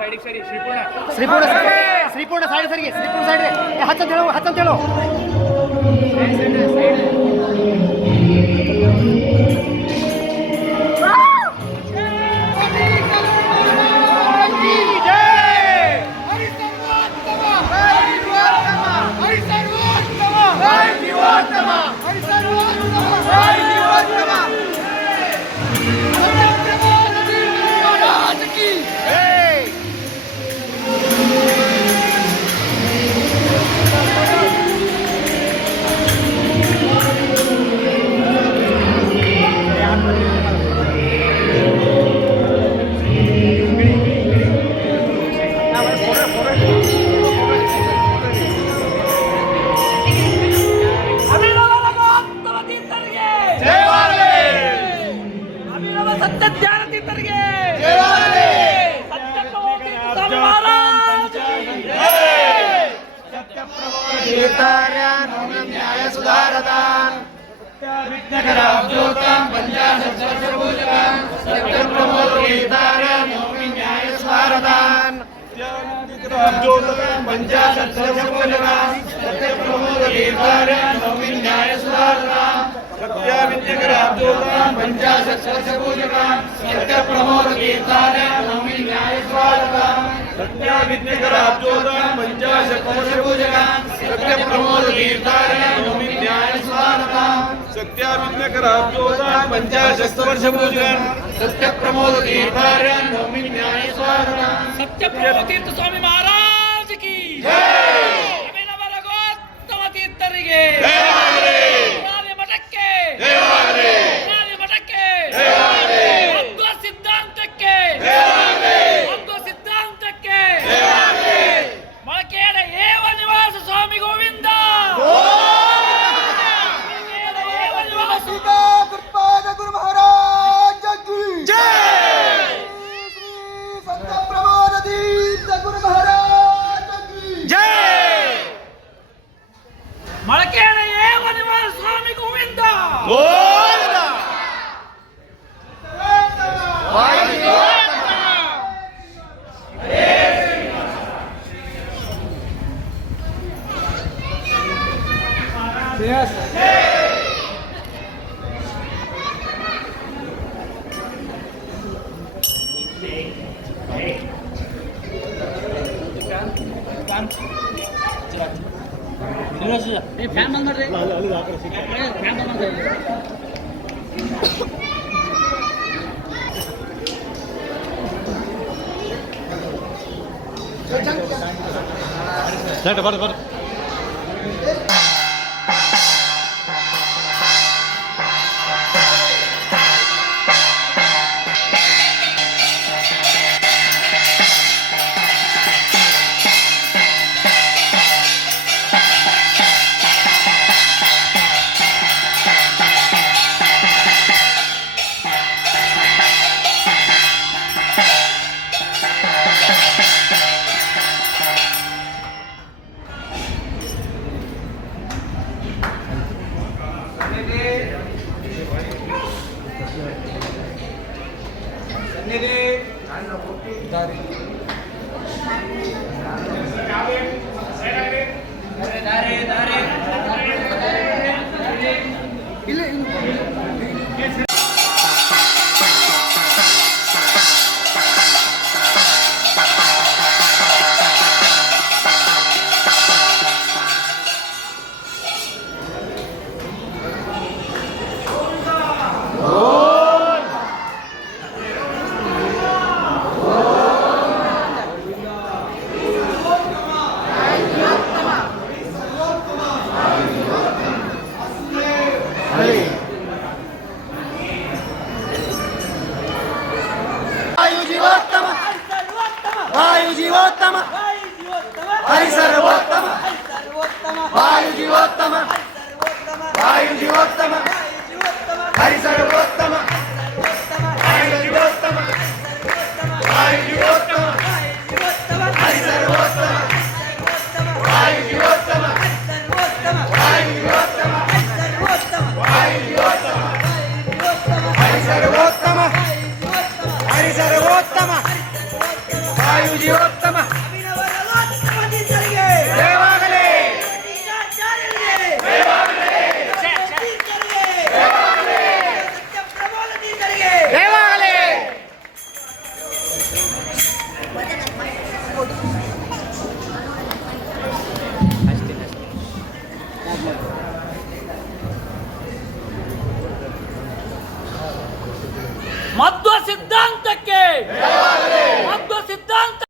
Shripoorna Shripoorna side ಸರಿಗೆ Shripoorna side ಹಚ್ಚಂತ ಹೇಳು ಸತ್ಯಪ್ರಮೋತೀರ್ಥ ಸ್ವಾಮಿ ಮಹಾರಾಜ್ ಕಿ ಅಭಿನವ ರಘೋತ್ತಮ ತೀರ್ಥರಿಗೆ ಮಠಕ್ಕೆ ಮಠಕ್ಕೆ ಅದ್ವ ಸಿದ್ಧಾಂತಕ್ಕೆ ಮೊಳಕೇಡ ಏವ ನಿವಾಸ ಸ್ವಾಮಿ ಗೋವಿಂದ ಗುರು ಮಹಾರಾಜ ಕಿ ಜೈ ಶ್ರೀ ಸಂತ ಪ್ರಮಾಣದೀರ್ಥ ಗುರು ಮಹಾರಾಜ ಕಿ ಜೈ ಮೊಳಕೇಡ ಏವ ನಿವಾಸ ಸ್ವಾಮಿ ಗೋವಿಂದ ಫ್ಯಾನ್ ಬಂದ್ ಮಾಡ್ರಿ ಫ್ಯಾನ್ ಬಂದ್ ಮಾಡ್ರಿ ಬರ್ರಿ वायु जीवोत्तम हरि सर्वोत्तम वायु जीवोत्तम वायु जीवोत्तम हरि सर्वोत्तम वायु जीवोत्तम वायु जीवोत्तम हरि सर्वोत्तम वायु जीवोत्तम वायु जीवोत्तम वायु जीवोत्तम हरि सर्वोत्तम हरि सर्वोत्तम ವಾಯು ಜೀವೋತ್ತಮ ಅಭಿನವ ರಥೋತ್ತಮ ತೀರ್ಥರಿಗೆ ಜಯವಾಗಲಿ ತೀರ್ಥಾಚಾರ್ಯರಿಗೆ ತೀರ್ಥರಿಗೆ ಸತ್ಯ ಪ್ರಬೋಧ ತೀರ್ಥರಿಗೆ ಜಯವಾಗಲಿ ಮಧ್ವ ಸಿದ್ಧಾಂತಕ್ಕೆ